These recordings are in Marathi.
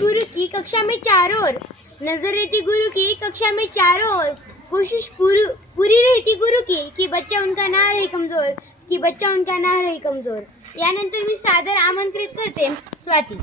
गुरु की कक्षा में चारों ओर। नजर रहती गुरु की कक्षा में चारों ओर। कोशिश पूरी पूरी रहती गुरु की कि बच्चा उनका ना रहे कमजोर कि बच्चा उनका ना रहे कमजोर। यानंतर मी सादर आमंत्रित करते स्वाती।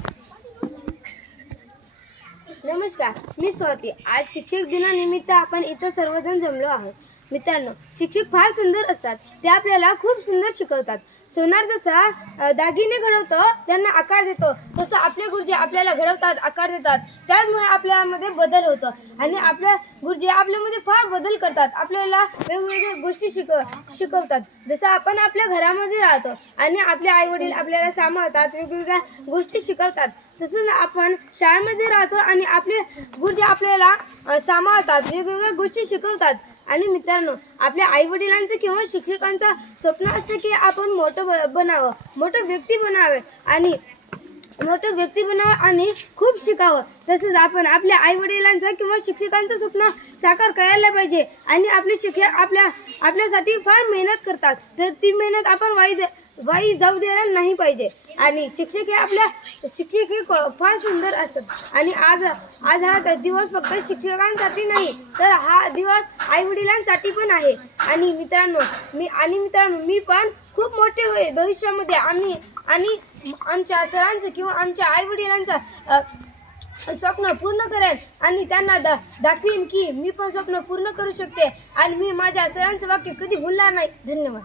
नमस्कार मी स्वाती। आज शिक्षक दिनानिमित्त आपण इथं सर्वजण जमलो आहोत. मित्रांनो शिक्षक फार सुंदर असतात. ते आपल्याला खूप सुंदर शिकवतात. सोनार जसा दागिने घडवतो त्यांना आकार देतो. तसं आपले गुरुजी आपल्याला घडवतात आकार देतात. त्यामुळे आपल्यामध्ये बदल होतो. आणि आपल्या गुरुजी आपल्यामध्ये फार बदल करतात. आपल्याला वेगवेगळ्या गोष्टी शिकव शिकवतात. जसं आपण आपल्या घरामध्ये राहतो आणि आपले आई वडील आपल्याला सांभाळतात वेगवेगळ्या गोष्टी शिकवतात. तसंच आपण शाळेमध्ये राहतो आणि आपले गुरुजी आपल्याला सांभाळतात वेगवेगळ्या गोष्टी शिकवतात. आणि मित्रांनो आपल्या आई वडिलांचं किंवा शिक्षकांचं स्वप्न असतं की आपण मोठं बनावं मोठं व्यक्ती बनावे आणि मोठं व्यक्ती बनावं आणि खूप शिकावं. तसंच आपण आपल्या आई वडिलांचं किंवा शिक्षकांचं स्वप्न साकार करायला पाहिजे. आणि आपले शिक्षक आपल्या आपल्यासाठी फार मेहनत करतात. तर ती मेहनत आपण वाई दे- वाई जाऊ द्यायला नाही पाहिजे. आणि शिक्षक हे आपल्या शिक्षक हे फार सुंदर असतात. आणि आज आज हा दिवस फक्त शिक्षकांसाठी नाही तर हा दिवस आई वडिलांसाठी पण आहे. आणि मित्रांनो मी आणि मित्रांनो मी पण खूप मोठे होईल. भविष्यामध्ये आम्ही आणि आमच्या सरांचं किंवा आमच्या आईवडिलांचं स्वप्न पूर्ण करेन आणि त्यांना दा दाखवीन की मी पण स्वप्न पूर्ण करू शकते आणि मी माझ्या सरांचं वाक्य कधी भुलणार नाही. धन्यवाद.